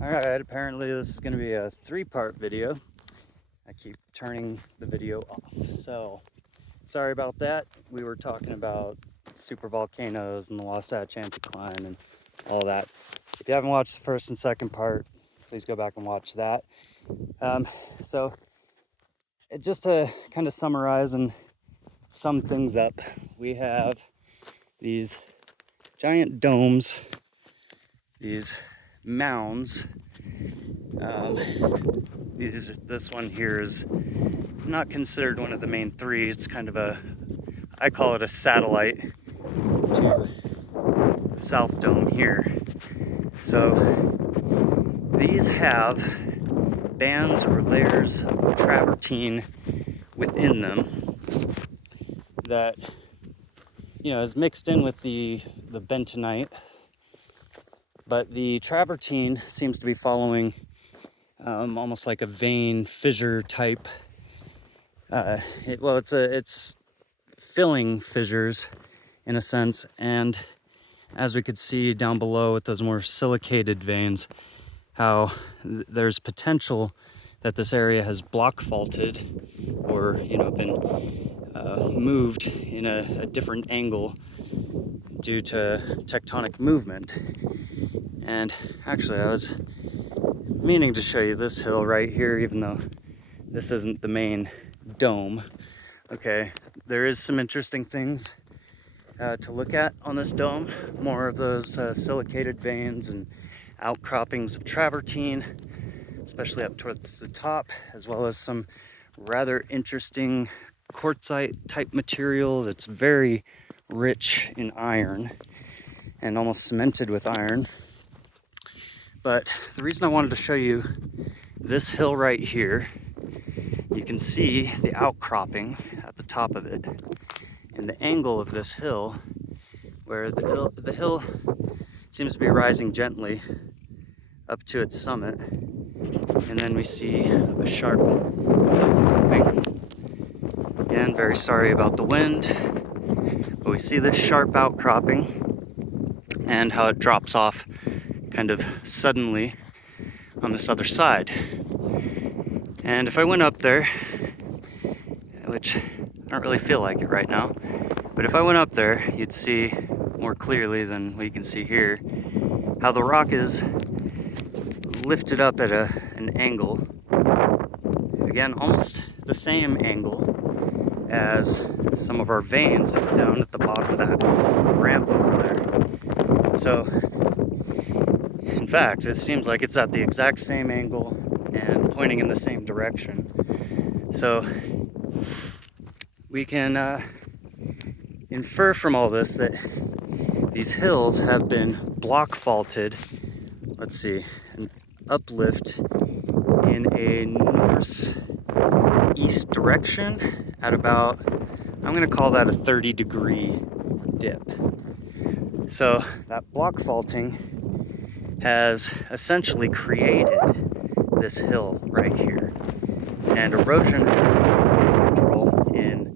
Alright, apparently this is going to be a three-part video. I keep turning the video off. So, sorry about that. We were talking about super volcanoes and the Wasatch Anticline and all that. If you haven't watched the first and second part, please go back and watch that. So, just to kind of summarize and sum things up, we have these giant domes, these mounds. This one here is not considered one of the main three. It's kind of I call it a satellite to the South Dome here. So these have bands or layers of travertine within them that, is mixed in with the bentonite. But the travertine seems to be following almost like a vein fissure type. It's filling fissures in a sense, and as we could see down below with those more silicated veins, how there's potential that this area has block faulted or been moved in a different angle due to tectonic movement. And actually, I was meaning to show you this hill right here, even though this isn't the main dome. Okay, there is some interesting things to look at on this dome. More of those silicated veins and outcroppings of travertine, especially up towards the top, as well as some rather interesting quartzite type material that's very rich in iron and almost cemented with iron. But the reason I wanted to show you this hill right here, you can see the outcropping at the top of it and the angle of this hill, where the hill seems to be rising gently up to its summit, and then we see a sharp outcropping. Again, very sorry about the wind, but we see this sharp outcropping and how it drops off kind of suddenly on this other side. And if I went up there, which I don't really feel like it right now, but if I went up there, you'd see more clearly than what you can see here how the rock is lifted up at an angle, again almost the same angle as some of our veins down at the bottom of that ramp over there. So in fact, it seems like it's at the exact same angle and pointing in the same direction. So we can infer from all this that these hills have been block faulted, let's see, an uplift in a northeast direction at about, I'm going to call that a 30-degree dip. So that block faulting has essentially created this hill right here, and erosion has played a role in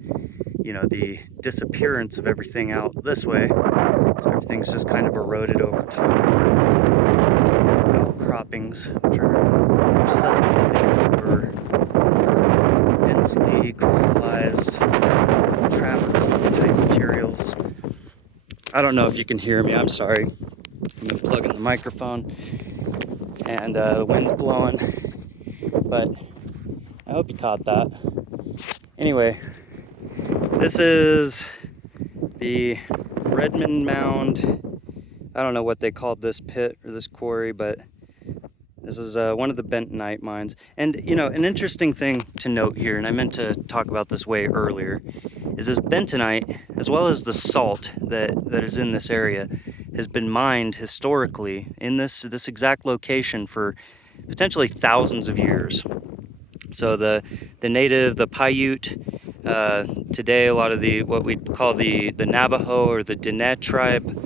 the disappearance of everything out this way. So everything's just kind of eroded over time. So outcroppings, which are more silicated or densely crystallized travertine type materials. I don't know if you can hear me, I'm sorry. I'm gonna plug in the microphone and the wind's blowing, but I hope you caught that. Anyway, this is the Redmond Mound. I don't know what they called this pit or this quarry, but this is one of the bentonite mines. And an interesting thing to note here, and I meant to talk about this way earlier, is this bentonite, as well as the salt that is in this area, has been mined historically in this exact location for potentially thousands of years. So the Paiute, today a lot of what we call the Navajo or the Diné tribe,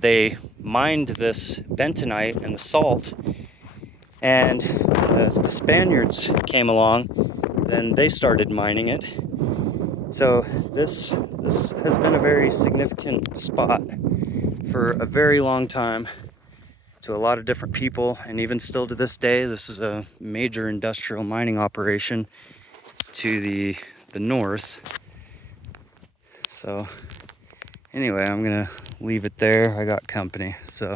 they mined this bentonite and the salt, and the Spaniards came along, then they started mining it. So this has been a very significant spot for a very long time. to a lot of different people, and even still to this day, this is a major industrial mining operation to the north. So anyway, I'm gonna leave it there. I got company. So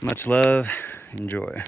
much love, enjoy.